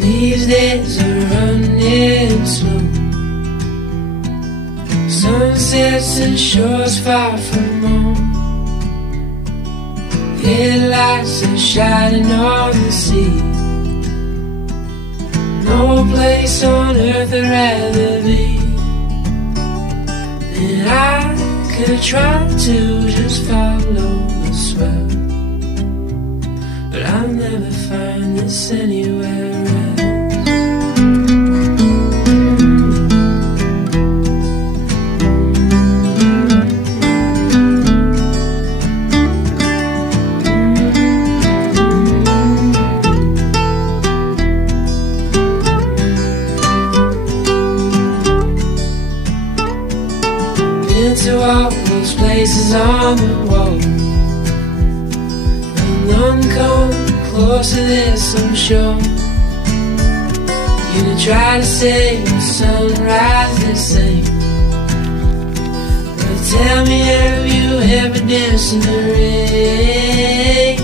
These days are running slow. Sunsets and shores far from home. Headlights are shining on the sea. No place on earth I'd rather be. And I could try to just follow the swell, but I'll never find this anywhere else. To all those places on the wall, and none come close to this, I'm sure. You try to say the sunrise the same, but tell me, have you ever danced in the rain?